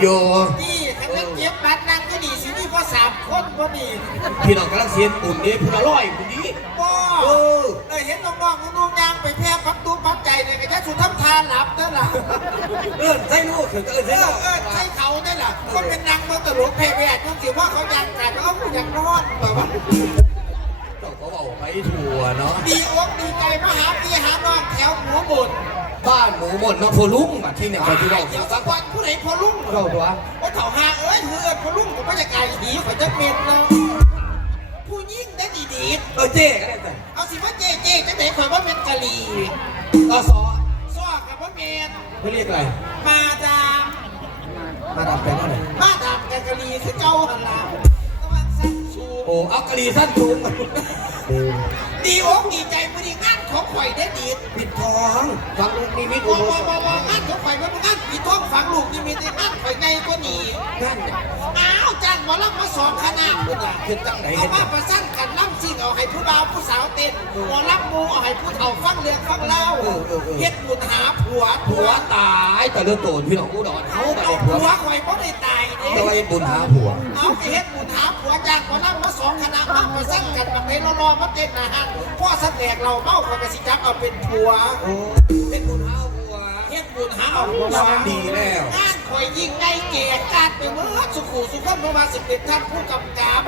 โยนี่คันนั้นเก็บบัตรนั่งก็ดีสินี่พอสามคนพอดีพี่น้องกำลังเสียนอุ่นนี่พูละร้อยคนนี้บ่เออเออเห็นน้องๆน้องๆยางไปแพร่ปักตู้ปักใจเนี่ยก็จะสุดทำทานหลับนั่นล่ะเอื้อนใส่ลูกเถอะก็เอื้อนเอใส่อลูกเออใช่เขาเนี่ยแหละคนเป็นนางมาตลกแพร่แพร่จังสิว่าเขาอยากกันเอาอยากนอนแบบว่าต้องเขาบอกไปถั่วเนาะดีอกดีใจมาหาพี่หาน้องแถวหมูบุญ บ้านหมูหมดเนาะพอลุงมาที่เนี่ยคอยที่บอกเดี๋ยวสักวันผู้ใดพอลุ่งเราตัวโอ้เถ่าหาเอ้ยเฮือนพอลุ่งผมไม่จะไก่หีขอจะเป็นเนาะผู้ยิ่งได้ดีดีเออเจ๊ก็ได้แต่เอาสิว่าเจ๊เจ๊จังไหนข่อยว่าเป็นกะหรี่ก็ซอซ้อกับว่าเมนเขาเรียกอะไรมาดามมาดามแปลว่าอะไรมาดามกับกะหรี่คือเจ้าหันหลังตะวันสั้นสู โอ้เอากะหรี่สั้นสูงดีอกดีใจมือดีงานของข่อยได้ดีปิดทองฟังลูกนิมิตบอุอโบบอสบถอบองานของข่อยว่ามันงานปีท้องฝังลูกนี่มีแต่งานข่อยไงก็หนีนั่นเนี่ยอ้าวจ้างหมอลำมาสองคณะคุณอะคือจังไหนเอาเห็นมาจังประสานกันล่ำสิ่งเอาให้ผู้บ่าวผู้สาวเต้นหมอลำมูเอาให้ผู้เฒ่าฟังเรื่องฟังเล่าเฮ็ดบุญหาผัวผัวตายแต่เรื่องโตนพี่น้องอุดรเขาแบบเอาผัวผัวข่อยบ่ได้ตายเด้จะไปบุญหาผัวเอาไปเฮ็ดบุญหาผัวจ้างหมอลำมาสองคณะมาประสานกันบางทีเรารอมาเต้นนะฮะพ่อสแตกเราเมาข่อยก็สิจับเอาเป็นผัวโอ้เป็นบุญหาผัวเฮ็ดบุญหาเอาผัวดีแล้วงานข่อยยิ่งใหญ่เกียรติการไปเมื่อสุขุสุขคนบ่มาสิเป็นท่านผู้กำกับ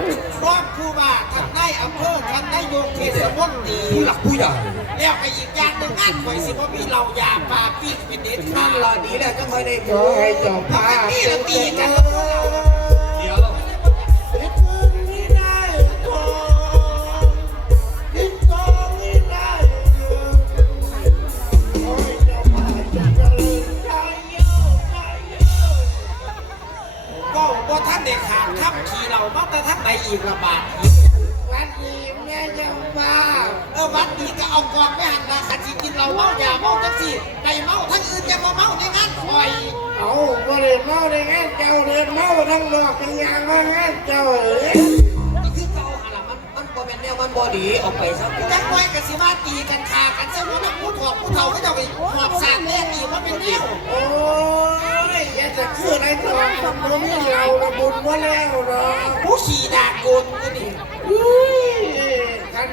รองผู้ว่าท่านนายอำเภอท่านนายกเทศมนตรีผู้หลักผู้ใหญ่แล้วก็อีกอย่างหนึ่งงานข่อยสิบ่มีเหล้ายาปลาปิ้งเป็นเด็ดขานั่ดนละดีแล้วจะคอยได้ขอให้เจ้าภาพนี่ละตีกัน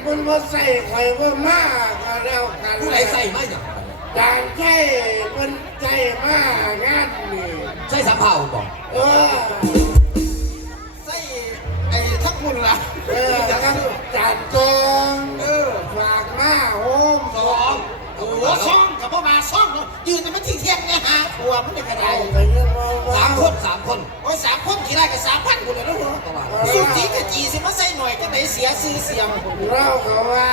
กันบุญว่าใส่ข่อยว่ามากก็แล้วกันผู้ใดใส่มาอย่างจางใช่มันใจมากงานนี่ใส่สามเผาบ่เออใส่ไอ้ทักมุนล่ะเออกันจานจงเออฝากมาโฮมสองโอ้โหซ่อง กับพ่อมาซ่องเนาะยืนในมันที่เทียนเนี่ยหาผัวมันได้กระไดเอาไปยังว่าสามคนสามคนโอ้ยสามคนขี่ได้กับสามพันกูเลยนะหัวสุจีกับจีสิมาใส่หน่อยจะไหนเสียซื้อเสียงเราก็ว่า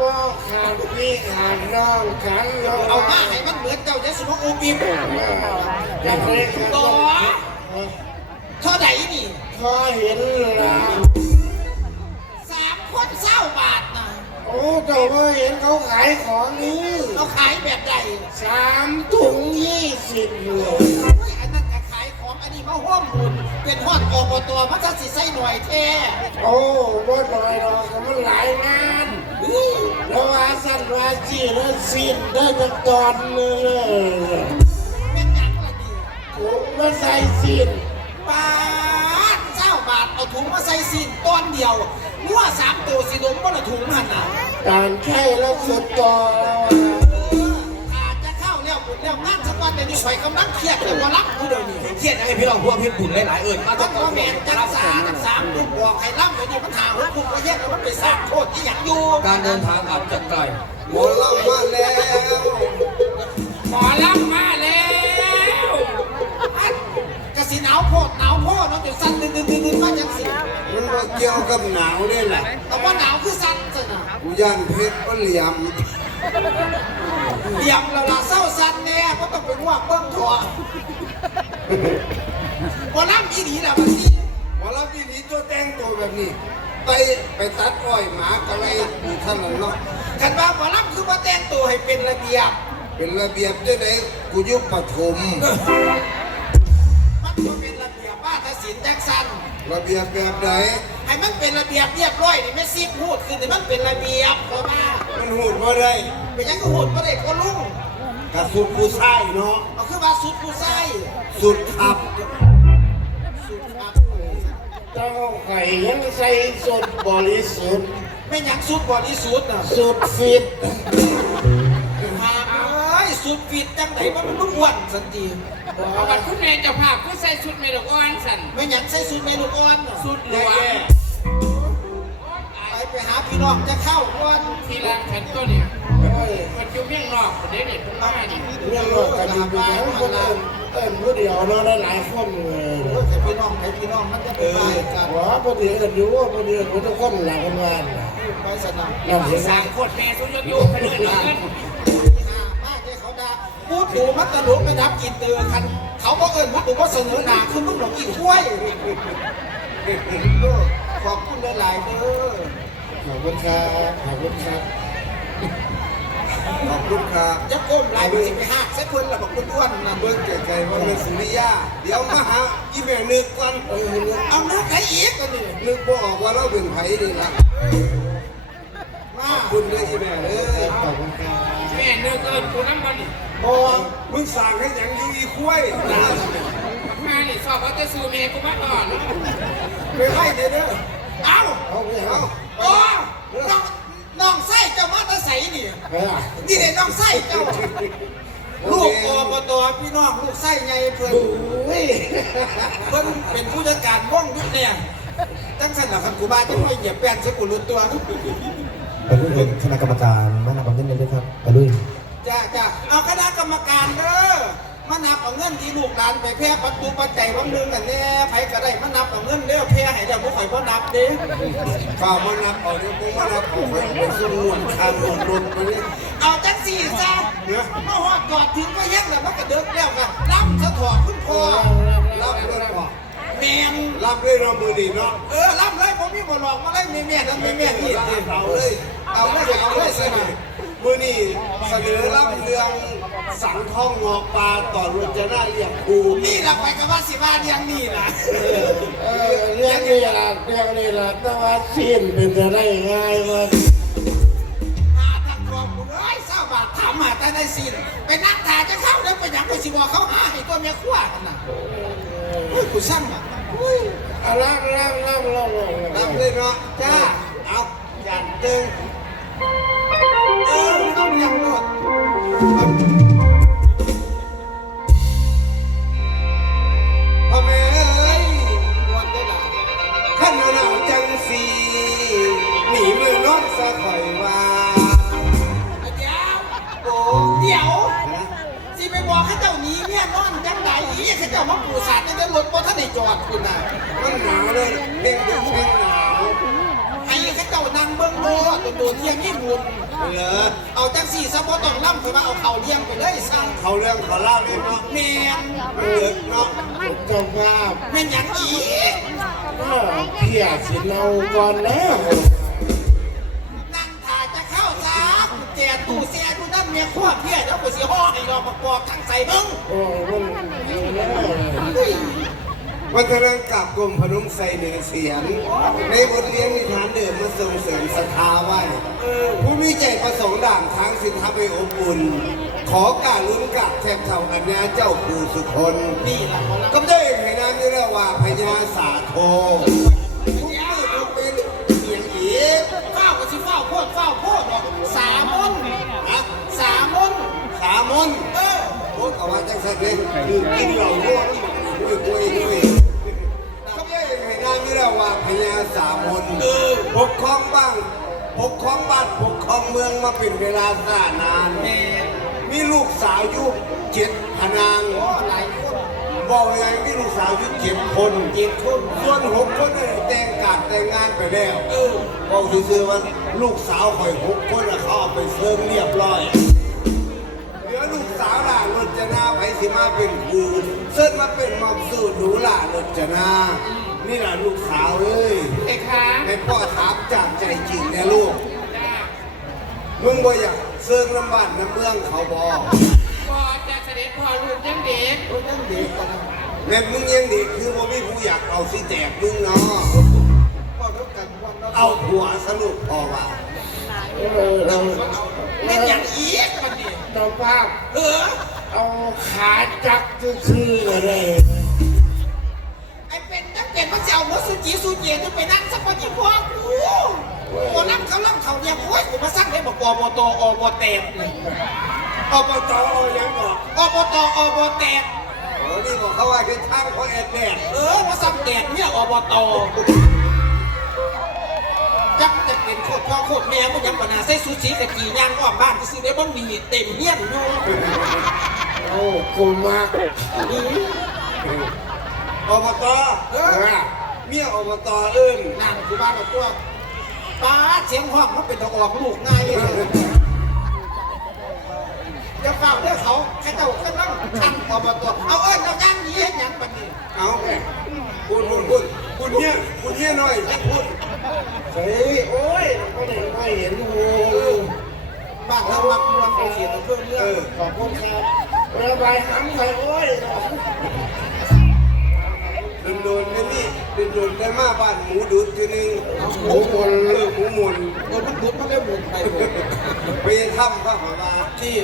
ว่าขาดพี่ขาดน้องกันเราเอามาให้มันเหมือนเจ้าจะสนุกอุบิมจะเรียกกันต่อเท่าไหร่นี่พอเห็นแล้วสามคนเศร้าบาทนะ โอ้แต่ว่าเห็นเขาขายของนี้เราขายแบบใดสามถุงยี่สิบเลยอุ้ยอันนั้นก็ขายของอันนี้มาห่วมบุญเป็นฮอดอบตมันจะสิใส่หน่วยแท้โอ้บ่หน่อยหรอกแต่มันหลายงานแล้วว่าสั้นว่าจีแล้วสิ้นได้จากตอนนึงเลยเป็นหยังล่ะนี่ถุงมาใส่สิ้นบาทเจ้าบาทเอาถุงมาใส่สินต้นเดียว งัวสามตัวสิลงบ่ละถุงหันน่ะการใช้แล้วสุดต่อแล้วอาจจะเข้าแล้วบุญแล้วงานสักวันเดี๋ยวนี้ข่อยกำลังเครียดเลยว่ารับกูเดี๋ยวนี้เครียดยังไงพี่น้องพวกพี่บุญหลายๆเอิญมาท่านพ่อแม่จังสาจังสามลูกบอกให้รับเดี๋ยนี้มันหาหัวคุกระแยกแล้วมันไปสร้างโทษที่อย่างอยู่การเดินทางอาจจะไกลหมดแล้วมาแล้ว หมอรับมา นาวโพดหนาวโพดเนาะจนสั่นดึงดึงดึงดึงมาจังสิมันมาเกี่ยวกับหนาวนี่แหละแต่ว่าหนาวคือสั่นสินะกูย่านเพชรก็เหลี่ยมเดี่ยมเราละเศร้าสั่นแน่ก็ต้องเป็นว่าเบิ้งถั่วหมอรับอีหลีแล้วมันสิหมอรับที่นี้ตัวแต่งตัวแบบนี้ ไปไปตัดอ้อยหมากอะไรอยู่ถนนเนาะกันว่าหมอรับคือว่าแต่งตัวให้เป็นระเบียบ เป็นระเบียบเจ้าไหนกูอยุบปฐม มันก็เป็นระเบียบบ้านศิลป์จังสันระเบียบแบบไหนให้มันเป็นระเบียบเรียบร้อยนี่ไม่ซีบพูดคือนี่มันเป็นระเบียบเพราะว่ามันหูดว่าได้เป็นหยังก็พูดประเด็กก็ลุงกระสุดผู้ชายเนาะเอาคือว่าสุดผู้ใส่สุดขับสุดครับเจ้าไข่ยังใส่สุดบริสุทธิ์ไม่หยังสุดบอดี้สุดอะสุดฟิตหาเอ้ย สุดฟิตจังไหนมันมันอ้วนสันทีเอาบัตรคุณแม่เจ้าภาพคุณใส่ชุดเมดอกอ้อนสันไม่หยังใส่สุดในลูกอ่อนน่ะสุดหลวงไปไปหาพี่น้องจะเข้าก่อนทีละแผ่นตัวเนี่ยเอ้ยมันอยู่เมี่ยงนอกคนนี้เนี่ยคุณมานี่เรื่องรถกันดีไปแล้วคนเอิ้นเอิ้นผู้เดียวเนาะหลายๆคนเลยเออแต่พี่น้องแต่พี่น้องมันจะไปไปกันหัวผู้เดียวเอิ้นอยู่ว่าผู้เดียวผู้ทุกคนหลังงานน่ะไปสนาม นั่นเห็นไหมสร้างโคตรแม่สุดยอดอยู่ไปเลยเงินมากที่เขา ด่าพูดถูมัตตลุกไม่นับกินเตือคัน เขาก็เอิญว่าผมว่าเสนอหนาคือมึงหลงอีกห้วยเออขอบคุณหลายๆเด้อขอบคุณครับขอบคุณครับขอบคุณครับจะก้มไหลมันสิไปหักสักคนละบอกคุณอ้วนนะเบิ้งไกลๆว่าเป็นสุริยาเดี๋ยวมาหาอีแม่นึกก่อนเออนึกเอานึกให้อีกกันนี่นึกบ่ออกว่าเราเป็นไผนี่ล่ะมาขอบคุณเด้ออีแม่เด้อขอบคุณครับแม่เนื้อเกินคุณน้ำมัน บอมึงสั่งให้หยังอยู่อีคุ้ยมานี่สอบเขาจะซื้อแม่กูมาก่อนไปไล่เด้อเด้อเอาเอาไปเอาโอ้น้องน้องไส้เจ้ามาแตะใสนี่ไปอะนี่เลยน้องไส้เจ้า ลูกอบตพี่น้องลูกไส้ไงเพื่อนอุ้ยเพิ่นเป็นผู้จัดการว่องยุคเนี่ยตั้งสันหลักคันกูบาจะไม่เหยียบแป้นใส่กูรู้ตัวไปรุ่นเป็นคณะกรรมการมานับความเงินเลยด้วยครับไปรุ่น จ้าจ้าเอาคณะกรรมการเด้อมานับเอาเงินที่ลูกหลานไปแพร่ประตูปัจจัยวังหนึงกันแน่ไผก็ได้มานับเอาเงินเด้อแพร่ให้เดี๋ยวพวกข่อยบ่นับเด้ฝ่ามานับเอาเดี๋ยวกูมานับเอาไปเป็นสมุนคานหมดรถมาเนี่ยเอาจังสี่ซะมาหอดกอดถึงก็ยังแล้วมันก็เดินแล้วกันรับสะถอดคุณพ่อรับเรื่องก่อนแมนรับด้วยเรามือนี่เนาะเออรับเลยผมมีบ่หลอกมาได้แม่แม่นั้นแม่แม่นี่เอาเลยเอาเลยเอาเลยสิ มือนี่เสนอรับเรื่องสังท่องงอกปลาต่อรจนาเรียกครูนี่เราไปกับว่าสิว่าเรียงนี่นะเออเรื่องนี้ละเรื่องนี้ละแต่ว่าสิ้นเป็นจะได้ง่ายมากหาทางกองกูเอ้ยเศร้าบาทถามมาแต่ในสินไปนั่งถ่ายจะเข้าได้ไปหยังไปสิบอกเขาหาให้ตัวเมียขั้วกันน่ะเฮ้ยกูสั่งอะอุ้ยเอาล่างล่างล่างล่างล่างรับเลยเนาะจ้าเอาจันตึงเออเอาเรี ยงหมดพ่อแม่เอ้ยวันได้ละขันหนาวจังสีหนีเมืองนอกสะข่อยว่าเดี๋ยวโอ้เดี๋ยวสิไปบอกให้เจ้าหนีเมียนอนจังไดอีให้เจ้ามาปูสาดในรถบ่ทันได้จอดคุณน่ะมันหนาวเลยเพ่งดึกเพ่งหนาวให้เขาเจ้า นั่งเบิ่งโลดโดนเที่ยงนี่บุญเหรอเอาจังสี่ซะบ่ต้องล่ำคือว่าเอาเขาเลี้ยงไปเลยสั่งเขาเรื่องเขาเล่าเลยเนาะแม่นมันเดือดเนาะเจ้าภาพแม่นหยังอีกเออเพียสิเนาก่อนนะนั่งถ่าจะเข้าซากุญแจตู้เสียดูนั่นเมียขวดเพี้ยแล้วไปสิห่อให้รอประกอบทั้งใส่มึงโอ้ยมันนี่นะ วันเรื่องกับกรมพนมไซเหนือเสียง ในบทเรียนนิทานเดิมมาส่งเสริมศรัทธาไว้ผู้มีใจประสงค์ด่างทางสินทรัพย์ไปอบอุ่น ขอการลุ้นกับแทบเท่าอันนาเจ้าปู่สุคนนี่ล่ะคนละก็ได้เห็นนามนี่เรียกว่าพญาสาโททุกมือทุกเป็นเมียงอีกเฝ้าก็สิเฝ้าโพดเฝ้าโพดดอกสามมนนะสามมนสามนเออโอ้กว่าจังสักเลยคือกินเหล่าด้วยด้วยด้วยด้วย ว่าพญาสามนปกครองบ้างปกครองบ้านปกครองเมืองมาเป็นเวลาสานานแม่มีลูกสาวอายุเจ็ดพนางโอ้หลายคนบอกยังไงมีลูกสาวอายุเจ็ดคนเจ็ดคนส่วนหกคนนี่แต่งการแต่งงานไปแล้วเออบอกซื่อๆว่าลูกสาวข่อยหกคนน่ะเขาเอาไปเซิร์งเรียบร้อยเหลือลูกสาวหล่ารจนาไปสิมาเป็นครูเซิร์งมาเป็นมอบสูตรหนูหล่ารจนา นี่แหละลูกสาวเอ้ยเด็กขาให้พ่อถามจากใจจริงนะลูกจ้ามึงบ่อยากเซิร์งน้ำบ้านน้ำเมืองเขาบอกพอจะเสด็จพ่อลูกยังเด็กโอ้ยนั่นเด็กกันนะแม่มึงยังเด็กคือบ่มีผู้อยากเอาสิแจกมึงเนาะก็รู้กันวันละเอาผัวสรุปพอว่าเออเราแม่นหยังอีกมันนี่เจ้าภาพเออเอาขาจักซื่อๆ ก็ได้ไอ้เป็นจีสูเจียจะไปนั่งสักวันที่พ่อกูกูนั่งเขาล่ำเขาเนี่ยโอ้ยกูมาสร้างได้บอกอบตอบแตกเลยอบตอยังบอกอบตอบแตกโอ้นี่บอกเขาว่าเป็นทางของแอดแดดเออมาสั่งแตกเนี่ยอบตจักจะเป็นโคตรพ่อโคตรแม่มึงยังปนาใส่สูสีกะจีย่างอ้อมบ้านก็ซื้อได้บ้านมีเต็มเฮี้ยนอยู่โอ้กูมาก อบตเออเมียอบตเอิ้นนั่นคือบ้านเราตัวป้าเสียงห้องมันเป็นตะออกลูกง่ายเลยจะเฝ้าเด้อเขาแค่เจ้าแค่นั่งทันอบตเอาเอิ้นเอาย่างนี้เห็นยังปะนี่เอาพูดพูดพูดพูดเนี่ยพูดเนี่ยหน่อยพูดเฮ้ยโอ้ยก็เห็นไม่เห็นโอ้บ้านเรามักมวนไปเสียเพื่อนเรื่องขอบคุณครับระบายหำไปโอ้ยโดนได้นี่โดนได้มาบ้านหมูดุดทีนึงหมูบนเออหมูมนโดนมันบุดมันเรียกบุดไปหมดไปทำข้าวมาที่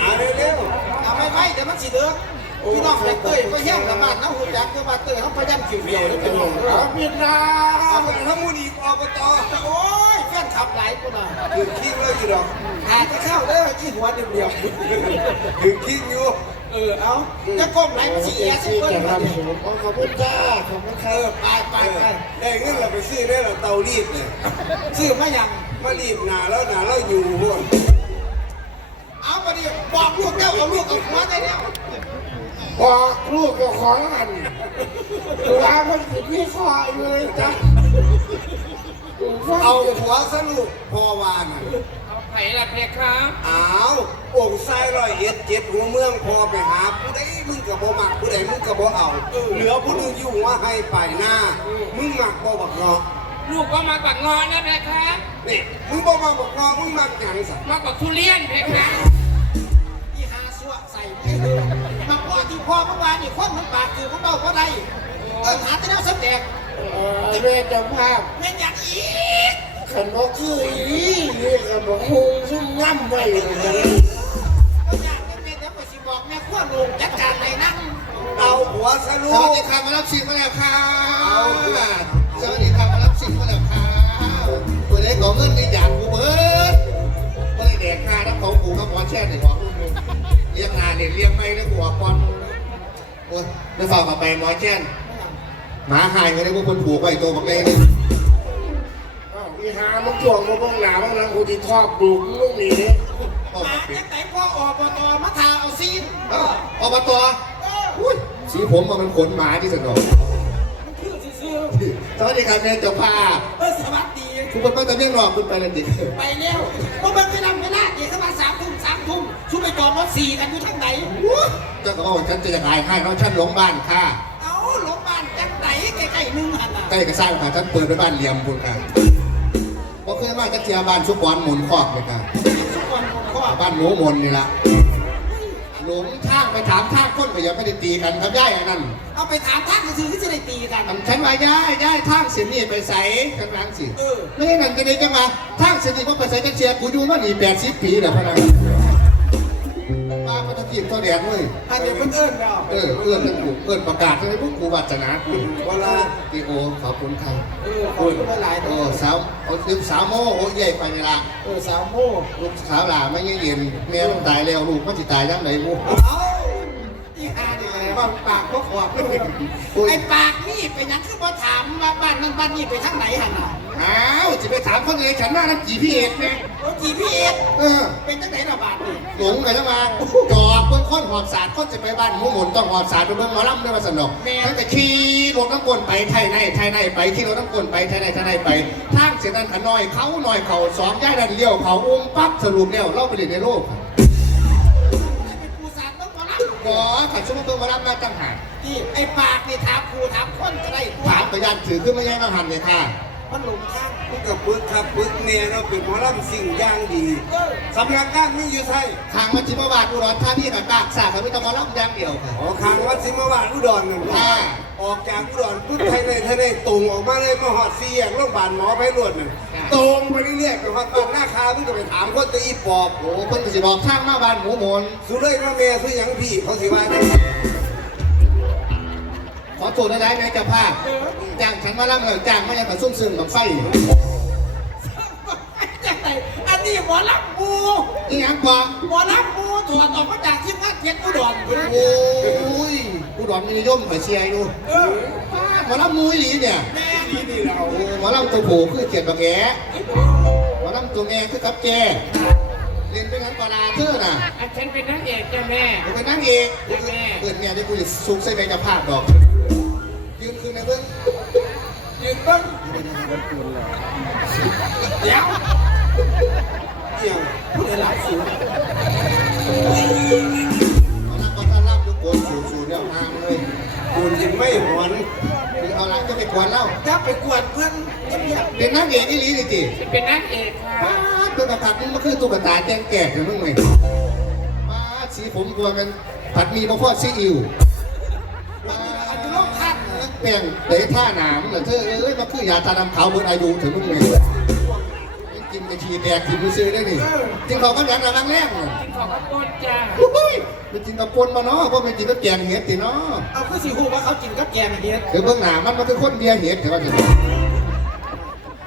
อาเร็วเอาไม่ไม่เดี๋ยวมันสิเด้อพี่น้องไปเตยก็แย่งกับบ้านน้าหูจักก็บ้านเตยเขาพยันขิวเดียวเลยเป็นหลงเอาพิดาๆเอาทั้งมูดีกอบตโอ้ยแฟนขับหลายคนอะถึงคิงแล้วอยู่ดอกหาจะเข้าเด้ อที่หัวเดียวเดียวถึงคิงอยู่ เออ เอาจะก้มไหลมันสิเอียสิที่เปิ้ลจะมาทำผมขอบคุณจ้าขอบคุณคเอรับอไปไปไปไปได้เงินเราไปซื้อได้เราเตารีดเนี่ยซื้อมายัง มารีบหนาแล้วหนาแล้วอยู่พวกเอาไปดิบอกลูกเจ้าเอาลูกเอาหัวได้แล้วบอกลูกก็ขอกันเวลามันติดที่คออยู่เลยจ้ะเอาหัวสรุปพอวาน ไผ่ละเพครับอ้าวองค์ไส้ร้อยเอ็ดเจ็ดหัวเมืองพอไปหาผู้ใดมึงกับบ่มักผู้ใดมึงกับบ่เอา เหลือผู้หนึงอยู่หัวให้ไปหน้า มึงมักบ่บักเงาะลูกก็มาปักงอนนะเพครับนี่มึงบ่มาบักเงาะมึงมักหยังสัมาปักทุเรียนเพครับอีหาสัวใส่ไม่เลยมาพ่อที่พ่อเมื่อวานนี่คนมันปากคือมันเบาเพราะใดเออหาแต่แนวสำแดงเออแม่เจ้าภาพแม่นอยากอีก ขันมคืออีนี่ก็บอกฮุงซุ่มง่ำไว้เลยนะก็อยากเป็นแม่เดี๋ยวไปสิบอกแม่ขั้วลงจัดการไหนนั่งเอาหัวสรุสวัสดีครับมารับสิทธิ์มาแล้วครับเอาสวัสดีครับมารับสิทธิ์มาแล้วครับตัวเล็กของเงินนี่อยากกูเบิร์ดไม่ได้แดกค่าน้ำของกูครับวอนแช่หนึ่งหัวเรียกงานเนี่ยเรียกไม่ได้หัวปอนโอ้ยได้ฝากมาไปหมอแช่นหมาหายไปได้พวกคนผูกไปตัวบักเลยนี่อ้ หามันถ่วงมาเบ้างหนาบ้างนะกูที่ชอบดูลูกนี่เนี่ยออกมามาเป็นจังไหนพ่ออบตมาทาเอาซีนเอออบตอุ้ยสีผมมันขนหมาที่สนองมันคือซื่อสวัสดีครับแม่เจ้าภาพๆเออสวัสดีคุณเป็นป้าตะเมียงรอคุณไปแล้วจิไปเร็วเพราะมันไม่นำเวลาเดี๋ยวเข้ามาสามทุ่มสามทุ่มชุบไปจอดรถสี่กันอยู่ทางไหนเจ้าก็บอกฉันจะขายให้เพราะฉันหลงบ้านค่ะเอาหลงบ้านจังไหนใกล้ๆนึงหันน่ะใกล้กระซ่างค่ะฉันเปิดไปบ้านเหลี่ยมคุณค่ะ เพราะเคยมาจะเทียบ้านชุกวันหมุนคอกเลยค่ะทุกคนผมขอบ้านหนูมนนี่ละหลงทางไปถามทางคนก็ยังไม่ได้ตีกันครับย่ายอันนั้นเอาไปถามท่างก็คือที่จะได้ตีกันฉันว่าย่ายย่ายทางเสียนี่ไปใส่กันรังสิเออไม่นั่นจะได้จังมาทางเสียนี่ก็ไปใส่กันเชียร์กูอยู่มาหนีแปดสิบปีแล้วพนันมาพัฒ กีบตัวแดงเลยอันเดี๋ยวเพิ่นเอิ้นแล้วเออเอื้อนทั้งกูเอื้อนประกาศให้พวกกูวัจนากูเวลาตีโอขอบคุณครับเออขอบคุณหลายๆโอ้เด้อสาวเอาลืมสาวโม่โอ้ใหญ่ไปนี่ละเออสาวโมลูกสาวหลาไม่ยังเย็นแม่มันตายแล้วลูกมันสิตายยังไงบูเอาอี หานี่ไงบ้านปากก็ขวบไอ้ปากนี่ไปยังคือบ่ถามว่าบ้านนั้นบ้านนี้ไปทางไหนหั่นน่ะอ้าวจะไปถามคนเลยฉันว่าน้ำจีพี่เอ็ดเนี่ยโอ้จีพีเอ็ดเออเป็นจังไหนระบาดนี่หลงกันจะมาจอบเพื่อนคนหอบสารคนจะไปบ้านหมูหมุนต้องหอบสารไปเบิ่งหมอลำด้วยมาสนุกทั้งแต่ขี่รถน้ำกลไปไทยในไทยในไปขี่รถน้ำกลไปไทยในไทยในไปทางเสียนันขน้อยเขาหน่อยเขาสองย่ายดันเลี้ยวเขาอุ้มปั๊บสรุปแล้วเล่าไปเลยในโลก มารับก็ขัดชั่วโมงเบิ่งหมอลำมาตั้งหากที่ไอ้ปากนี่ถามครูถามคนก็ได้ตัวถามพยานถือขึ้นมาแย่งมาหันเลยค่ะ มันหลงทางมึงกับปึกครับปึกเนี่ยเราเป็นหมอลำสิ่งอย่างดีเออสำนักงานมึงอยู่ไทยทางมัชชิมบาทอุดรธานีกับกากสากกับมิตรหมอลำอย่างเดียวค่ะอ๋อขางวัดสิมาวาดอุดรนั่นค่ะออกจากอุดรปุ๊บไทยในทะเลตรงออกมาเลยมาหอดซีแยกโรงพยาบาลหมอไพรวดนั่นตรงไปเรื่อยๆไปหอดบ้านหน้าคามึงก็ไปถามคนตะอีปอบโอ้เพิ่นก็สิบอกทางมาบ้านหมูหมนสุเลยมาเมียสุหยังพี่เขาสิว่าจัง ขอโทตัวได้ไหมเจ้าภาพจ้างฉันมาล่ำเลยจ้างมายังกับซุ่มซึมกับไฟจังไหนอันนี้หมอลำปูนี่ยังบอกหมอลำปูถอดออกมาจากทีมงานเทียนอุดรพุ่นโอ้ยกูดอนมีนิยมไปเชียร์อยู่เออหมอลำมุ้ยหลีเนี่ยแม่นี่นี่เราโอ้หมอลำตัวโผคือเกียรติบักแง่หมอลำตัวแง่คือกับแกเรียนเป็นทั้งปลาเธอน่ะอันฉันเป็นนางเอกจ้ะแม่กูเป็นนั่งเอกเปิดแง่ได้กูจะซุกใส่แมงจะภาพดอกยืนคืนใน เบื้งยืนเบิ้งเดี๋ยวเดี๋ยวพูดหลายสูงหมอลำก็ท่านลำทุกคนสูๆเดียวทางเลยกูยิงไม่หวนคือเอาละจะไปกวนเล่าอย่าไปกวนเพื่อนเงียเป็นนั่งเอกนี่ลีนี่จีฉันเป็นนางเอกค่ะป้าตัวกระตับมึงมาคือตุ๊กตาแจ้งแก่ถึงมึงไงป้าสีผมกลัวมันผัดมีมะพร้าวซีอิ๊ว แป้งเตะท่าหนามเหรอเธอเอ้ยมาคือยาตาดำขาวเบนอายุถึงมึงไงไม่กินกระชีแดกกินมือซื้อได้นี่จริงเขาก็ยังระวังแรกน่ะกินของกระปุนจ้ะอุ้ยไปกินกับปนมาเนาะเพราะไม่กินกับแกงเห็ดติเนาะเอาคือสิหูว่าเขากินกับแกงเฮ็ดเดี๋ยวเบื้องหน้ามันมันคือคนเบียร์เห็ดแต่ว่าจะ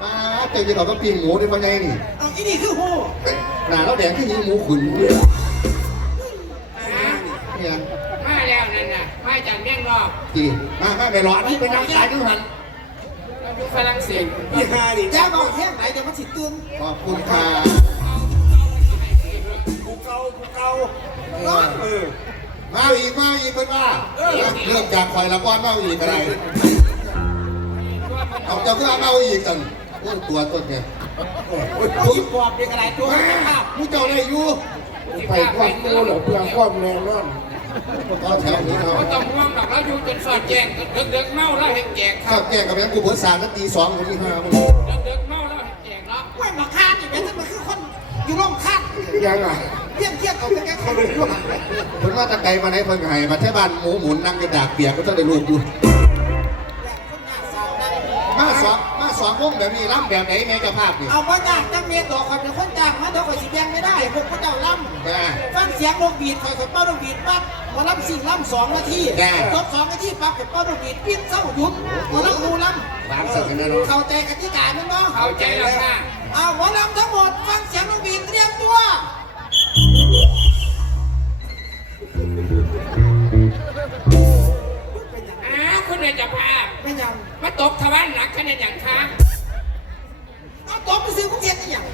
ป้าเต็มที่เขาก็ปิ้งหมูได้ปะไงนี่เอาอีนี่คือหูหน้าเราแดงที่ยิงหมูขุน นอกจีมามาไปรอนี่ไปนั่งขายทุกหันเราอยู่ฝรั่งเศสพี่ฮาดิแย่บอกแห้งไหนเดี๋ยวมันสิตื่นขอบคุณค่ะกูเกากูเกาเออมาอีกมาอีกเป็นว่าเริ่มจากคอยละก้อนมาอีกอะไรเอาเจ้าก็มาอีกกันโอ้ยตัวต้นเนี่ยผีปอบเป็นอะไรตัวมาไม่ภาพมูเจ้าได้อยู่ไปความกูเหรอเพื่อนความแรงนั่น ก็แถวนี้เขาก็ต้องห่วงดอกเราอยู่จนสอดแจ้งเด็กๆเมาแล้วเห็นแจกคข้ารัวบแกงกับแม่งกูเบิร์สามนาทีสองนาทีห้ามึงเด็กๆเมาแล้วเห็นแจกเนาะไม่มาฆ่านี่แม่มันคือคนอยู่ร่องคันยังอะเที่ยงเที่ยงเอาแต่แกเขาเลยว่าเพิ่นว่าตะไกมาไหนเพิ่นก็ให้มาเทศบานหมูหมุนนั่งกระดากเปียกก็จะได้รูปอยู่คนยากสาวได้มาสองมา สองวงแบบนี้ล่ำแบบไหนแม่เจ้าภาพนี่เอาว่ายากจังเมียต่อคนเป็นคนจ้างมาเดี๋ยวคอยสิแบ่งไม่ได้พวกพระเจ้าล่ำแม่ฟังเสียงนกบีดคอยกับเป้านกบีดปั๊บมาล่ำสิ่งล่ำสองนาทีจบสองนาทีปั๊บกับเป้านกบีดปิ้นเศร้าหยุดมาล่ำดูล่บางสักกันนะเนาะำเข้าใจกติกาไหมน้องเข้าใจแล้วค่ะเอาหมอลำทั้งหมดฟังเสียงนกบีดเตรียมตัว ไม่ยังมาตบทวารหนักขนาดอย่างค่ะเอาตัวไปซื้อกุ้งเทียนได้ยัง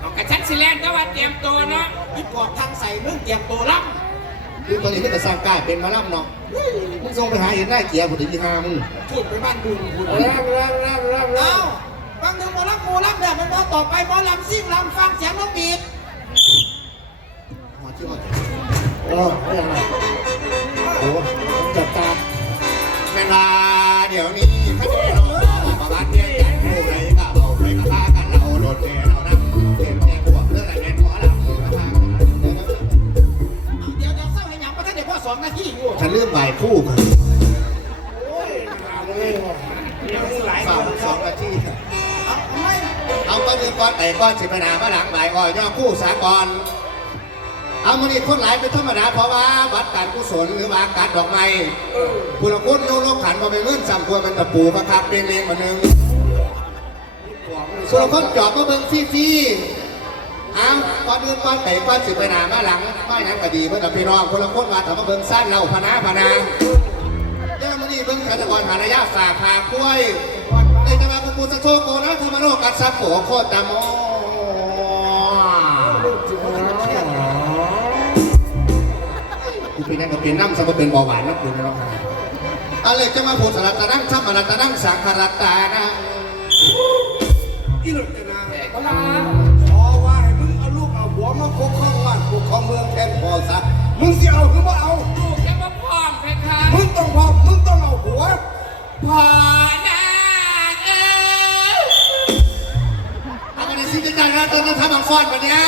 เอากระชั้นสิแลนก็ว่าเตรียมตัวเนาะพี่ปอบทางใส่เรื่องเตรียมตัวล่คือตอนนี้ไม่แต่สร้างกล้าเป็นมาล่ำเนาะมึงส่งไปหาเห็นได้เกียร์ผมถึงยี่ห้ามึงำพูดไปบ้านดุงคุณร่ำร่ำร่ำร่ำเอาร่ำฟังถึงหมอลำหมูลำแบบเป็นหมอต่อไปหมอลำซิ่งลำฟังเสียงนกบีดหัวที่หัวโอ้ไม่ยังไงโอ้จัดการเวลา เดี๋ยวนี้พระเจ้าประวัติเนี่ยจัดผู้ใดก็เอาไปกระพากันเราโดดเดี่ยวเรานั่งเต็มแก่พวกเรื่องอะไรแม่ขอลำกระพากันเดี๋ยวเดี๋ยวเศร้าให้หยังประท่าเดี๋ยวพ่อสองนาทีอยู่ฉันเลื่อมใบคู่กันโอ้ยเอาเลยว่ะยังหลายสองนสองนาทีเอาเอาไมเอาก้อนเงินก้อนแต่ก้อนสิบนามาหลังใบอ้อยย่อคู่สากร เอามันนี่คนหลายเป็นธรรมดาเพราะว่าวัดการกุศลหรือว่าการดอกไม้ผู้ละคนโยโลกขันมาเป็นเงื่อนสามควรเป็นตะปูประคับเรียงเรียงมาหนึ่งส่วนคนจอบมาเบิ่งฟรีๆเอาก้อนเงินก้อนแต่ก้อนสิบนามาหลังไม่นั้นก็ดีเพื่อนพี่น้องคนละคนว่าแต่มาเบิ่งสั้นเราพนาพนาย่ามันนี่เบิ่งขันตะกอนหาระยะฝากพาคุ้ยในจังหวัดกุศลโชโกนะธรรมโลกัสสะโขโคตรตาม เป็นนั่นก็เป็นน้ำสักก็เป็นเบาหวานนะคุณนะอะไรจะมาพูดสารตะนั่งทำอะไรตะนั่งสังขารตานะอีหลุดกันนะเวลาขอว่าให้มึงเอาลูกเอาหัวมาคุกข้องบ้านคุกข้องเมืองแทนพอซะมึงสิเอาหรือบ่เอาลูกจะมาพร้อมไหมคะมึงต้องพอมึงต้องเอาหัวพอนาเอ้ยเอาไปในสิ่งที่ใจนะตอนนั้นทำอังฟอนมาเนี่ย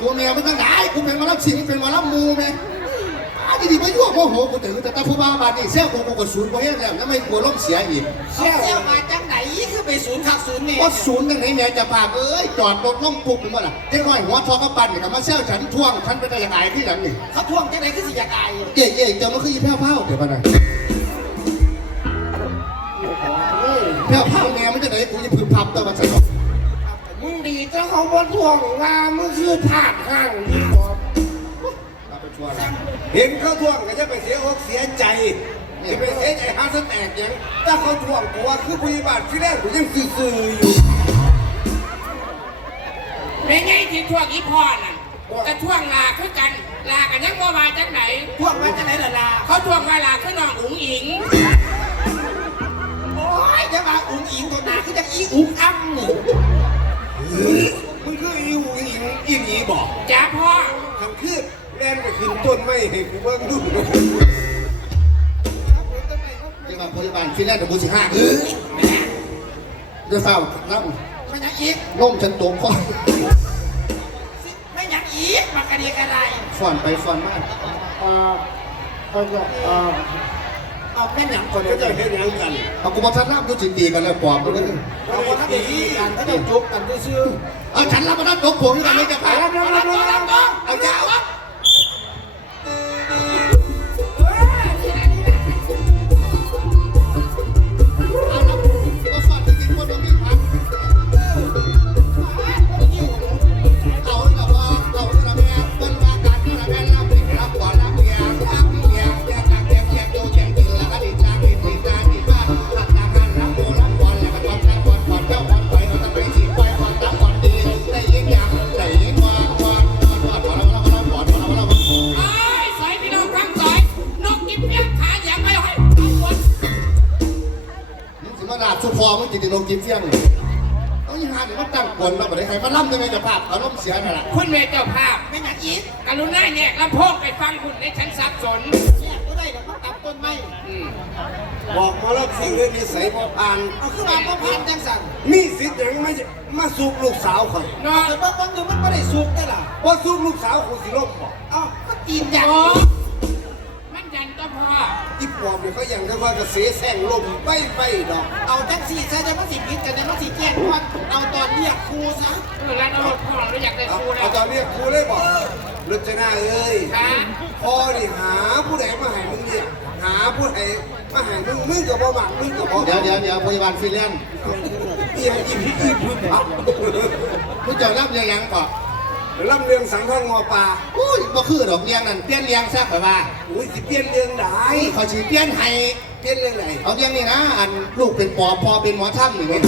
กูแมวไม่ต้องได้กูเป็นหมาลับสิงเป็นหมาลับมูแม่อ้าวดีๆไม่ยั่วโมโหกูตื่นแต่ตาผู้บ้าบาดนี่เสี้ยวกูกูก็ศูนย์กูเฮ็ดแล้วแล้วไม่กลัวล้มเสียอีกเชี่ยวมาจากไหนคือไปศูนย์ขักศูนย์เนี่ยว่าศูนย์ยังไหนแม่จะพาเอ้ยจอดรถล้มปุ๊บเป็นว่าล่ะเจ้าน้อยหัวทองกระปั้นนี่ก็มาเสี้ยวฉันท่วงฉันเป็นยังไงที่หลังนี่เขาท่วงจากไหนคือสิอยากอายเย่เย่เจ้ามันคืออีแพ้วเผาเดี๋ยวมาหน่อยแพ้วเผาแมวมันจะไหนกูจะพึมพำตัวมันใส่มึง ดีเจ้าเขาบนทวงว่ามึงคือผาดห้างนี่บอเห็นเขาท่วงก็จะไปเสียอกเสียใจจะไปเสียใจหาสแตกหยังถ้าเขาท่วงกูว่าคือพยาบาลที่แรกกูยังซื่อๆอยู่เป็นไงที่ท่วงอีพอน่ะจะท่วงลาคือกัน ลากันยังบ่มาจากไหนท่วงมาจากไหนล่ะล่ะเขาท่วงว่าลาคือน้องอุ๋งอิงโอ้ยจะมาอุ้งอิงตัวหนาคือจะอีอุ้งอ้ำนี่ มึงคืออีหูอีหญิงอีหนีบอกจ้าพ่อทำคืบแล่นไปขึ้นต้นไม้ให้กูเบิ่งดูเรียกว่าพยาบาลที่แรกกับบุสิห้าเออเดี๋ยวเฝ้าน้ไม่ยังอีกำล่มฉันตกข้อไม่ยังอีกมากระเดียกระไร ฟอนไปฟอนมา เอ่อเอ่อเอ่อ เอาแม่นหยังก่อนเลเขายจะเห็นยังกันเอากูมาทัดน้ำดูจิตตีกันแล้วปอบกันเลยเอาคนทั้งดีกันถ้าจะจบกันด้วยชื่อเอาฉันรับมาด้านตกผมกันไม่จะไปรับรับรับรับรับรับเอาเจ้าเาน เอาขึ้นมาพ่อพันจังสั่งมีสิทธิ์หยังมามาสูบลูกสาวข่อยเนาะแต่บางบางทีมันไม่ได้สุกได้ล่ะว่าสูบลูกสาวกูสิลบบอกเอ้าก็ตีนยันโอ้มันยันก็พออีปอบเนี่ยเขายังเรียกว่ากระเสแสงลมไปไปดอก เอาจังสี่ซะจะมาสิพิษกันจะมาสิแจ้งความเอาตอนเรียกครูซะเออแล้วเราพ่อเราอยากได้เอาครูแล้เอาวตอนเรียกครูเลยบอกรจนาเอ้ยค่ะพ่อนี่หาผู้ใดมาให้มึงเนี่ยหาผู้ใด มาให้มึงมึงกับบ่หมักมึงกับบ่เดี๋ยวเดี๋ยวเดี๋ยวพยาบาลฟรีแลนซ์อีหยังอีพี่อีพึ่งพับมึงจะรับเรียงยังก่อนลำเรียงสังทองงอปลาอุ้ยบ่คือดอกเรียงนั่นเปลี่ยนเรียงซะข่อยว่าอุ้ยสิเปลี่ยนเรื่องไดไอ้เขาสิเปลี่ยนให้เปลี่ยนเรื่องไหนเอาเรียงนี่นะอันลูกเป็นปอบพ่อเป็นหมอถ้ำอย่างเงี้ย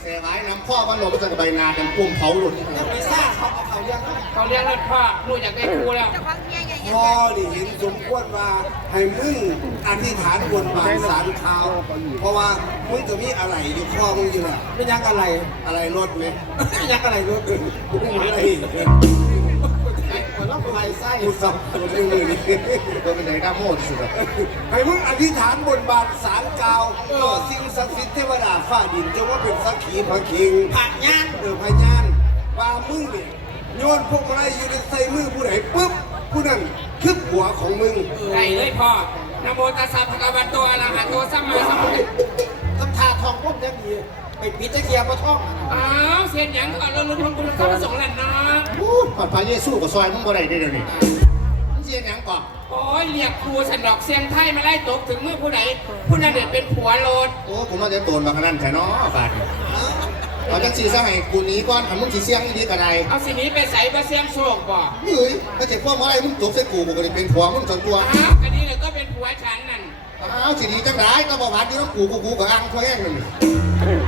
เสียร้ายน้ำพ่อมันหลบจากใบนาเป็นปุ่มเผาหลุดจะไปซ่าเขาเอาเขาเรียกเขาเขาเรียกรถพ่อลูกอยากได้ครูแล้ว พ่อนี่เห็นสมควรว่าให้มึงอธิษฐานบนบานสารเท้าเพราะว่ามึงก็มีอะไรอยู่คอมึงอยู่น่ะไม่ยังอะไรอะไรรถไหมไม่ยังอะไรรู้อะไรคนต้องไปไส้กูสับสนอยู่เลยนี่ตัวเป็นไหนหน้าโมดสุดอะให้มึงอธิษฐานบนบานสารกล่าวต่อสิ่งศักดิ์สิทธิ์เทวดาฟ้าดินจะว่าเป็นสักขีพระคิงผ่านงานเออพยานว่ามึงเนี่ยโยนพวกอะไรอยู่ในใส่มือผู้ใดปุ๊บ ผู้นั้นคือหัวของมึงได้เลยพ่อนะโมตัสสะภะคะวะโตอะระหะโตสัมมาสัมพุทธัสสะต้องทาทองพวกยังดีไปปิดตะเกียบมาท่องอ้าวเสียนหยังก่อนเราลุ้นของคุณเข้ามาส่งแล้วนะอู้ก่อนพระเยซูกับซอยมึงบ่ได้เด้อเดี๋ยวนี้มึงเสียหยังก่อนโอ้ยเรียกครูฉันดอกเสียงไทยมาไล่ตกถึงมือผู้ใดผู้นั้นเด็ดเป็นผัวโลดโอ้กูมาจะโตนบางนั้นแท้เนาะบาดนี้ เอาจังสีซะให้กูหนีก่อนถ้ามึงสิเสียงอีดีก็ได้เอาสินี้ไปใส่มาเสียงโชคบ่เฮ้ยถ้าเจ็บพวกอะไรมึงจบใส่กูกูก็ได้เป็นผัวมึงจนตัวอ้าวอันนี้เลยก็เป็นผัวฉันนั่นอ้าวสิดีจังได้ก็บอกว่าที่น้องกูกูกูกับอังเขาแห้งเลย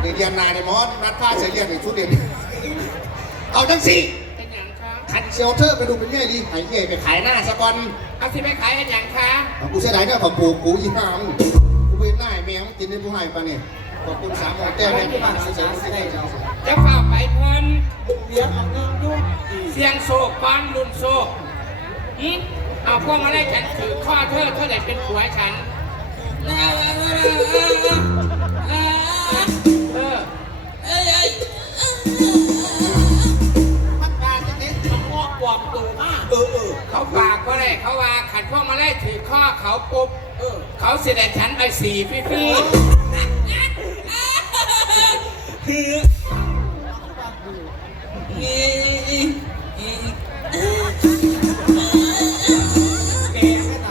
เรียนนายในมอสนัดผ้าเสียเรียนในชุดเด่นเอาจังสิเป็นหยังคะขัดเซลเทอร์ไปดูเป็นแม่ดีไอ้เย่ไปขายหน้าสะก่อนเอาสิไปขายเป็นหยังคะกูเสียดายเนี่ยของปูกูอีห้ามกูเป็นหน้าแมวกินในผู้ให้ปะเนี่ย ขอบคุณสามหมอแก้วให้ที่บ้านสื่อสารได้เจ้าจะฝ่าไปเงินเลี้ยงเอาเงินยุ่งเสียงโศกก้อนลุนโศกอืมเอาพวกมาไล่ฉันถือข้อเธอเธอไหนเป็นผัวฉันเออเออเออมันการจะเน้นมันงอกความโตมากเออเออเขาปากเขาเลยเขาว่าขันพวอมาไล่ถือข้อเขาปุ๊บเขาเสียดฉันไปสี่พี่พี่ คือ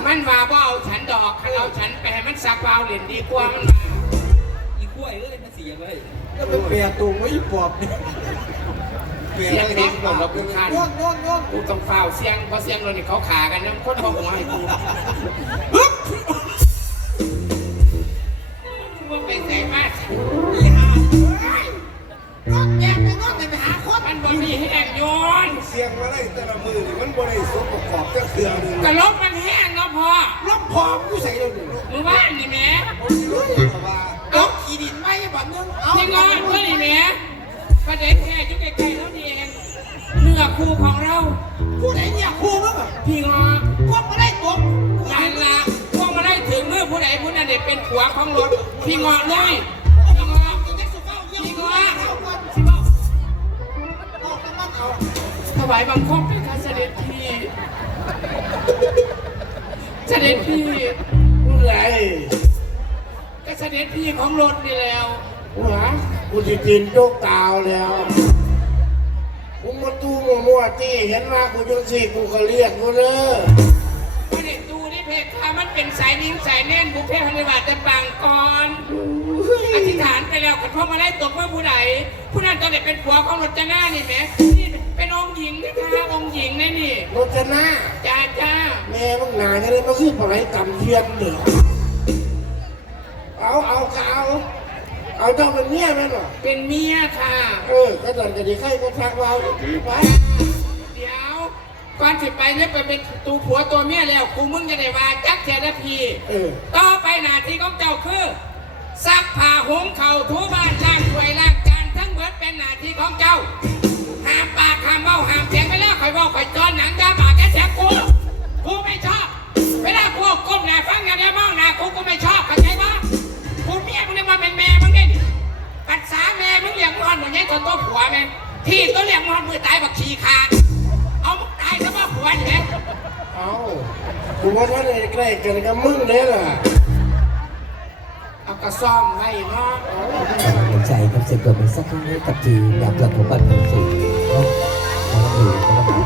มันว่าว่าเอาฉันดอกคันเอาฉันไปให้มันสักวาวเหรียญดีกว่ามันว่าอีกล้วยเอ้ยมันเสียเลยก็เป็นเปียตูงไว้อีปอบเนี่ยเสียงเด็กบอกเราเป็นคันง่วงง่วงง่วงกูต้องเฝ้าเสียงเพราะเสียงเรานี่เขาขากันนะคนบอกหัวให้กู เสียงมาได้แต่ละมือนี่มันบ่ได้สมประกอบจักเทื่อหนึงกระลบมันแห้งเนาะพอล้มพอมกูใส่เลยนี่มึงว่านี่แหม่เพราะว่าเอาขีดินไว้บ่เนึงเอาที่งอนเพื่อนนี่แหม่ประเด็นแค่อยู่ใกล้ๆแล้วนี่เองเนื้อคู่ของเราผู้ไหนเนี่ยครูมั้งอะพี่งอพวกมาได้ตกงานละพวกมาได้ถึงเมื่อผู้ใดผู้นั้นเด็เป็นผัวของรถพี่งอเลย ถวายบังคมเป็นข้าเสด็จพี่เสด็จพี่ผู้ใดก็เสด็จพี่ของรถนี่แล้วผู้หากูจะกินโจ๊กตาวแล้วกูมาตู้มั่วๆที่เห็นว่ากูจังสี่กูก็เรียกกูเลยพระเด็ดูนี่เพคะมันเป็นสายนิ้งสายเน่นบุพเพธันบาตจะปังก่อนอธิษฐานไปแล้วกับพ่อมาได้ตกเมื่อผู้ใดผู้นั้นตอนเด็กเป็นผัวของรจนานี่แหมนี่ เป็นองค์หญิงนะคะองค์หญิงนะนี่รจนาจ้าจ้าแม่มึงหนาจะได้มาขึ้นปลาไหลกำเทียนเหนือเอาเอาก็เอาเอาเจ้าเป็นเมียแม่หรอเป็นเมียค่ะ เออก็ตอนกันดีใครก็ทักเราอยู่ดีไปเดี๋ยวก่อนสิไปเนี่ยไปเป็นตูผัวตัวเมียแล้วกูมึงจะได้ว่าจักเทนาทีเออต่อไปหน้าที่ของเจ้าคือซักผ้าหุงเข่าวถูบ้านล้างถ้วยล้างจานทั้งหมดเป็นหน้าที่ของเจ้าห้าม ปากห้ามเบ้าห้ามเสียงไปแล้วคอยเบ้าคอยจอนหนังยาปากแกเสียงกูกูไม่ชอบเวลากูก้มหน้าฟังอย่างเดียวมองหน้ากูกูไม่ชอบเข้าใจปะกูเมียมึงเนี่ยมาเป็นแม่มึงเนี่ยปัดสาแม่มึงเลี้ยงมอนเหมือนยัยตัวโตผัวแม่ที่ตัวเลี้ยงมอนมือตายบักขี้ขาดเอามึงตายซะว่าผัวเนี่ยเอากูว่าท่านใกล้กันกับมึงเลยล่ะ กระซอมให้เนาะหัใจกัเสียงกลบมันสักครั้งกับจีแบบกลับผมบัดเพลสูงเนาะแล้วก็ดูแล้วก็หาที่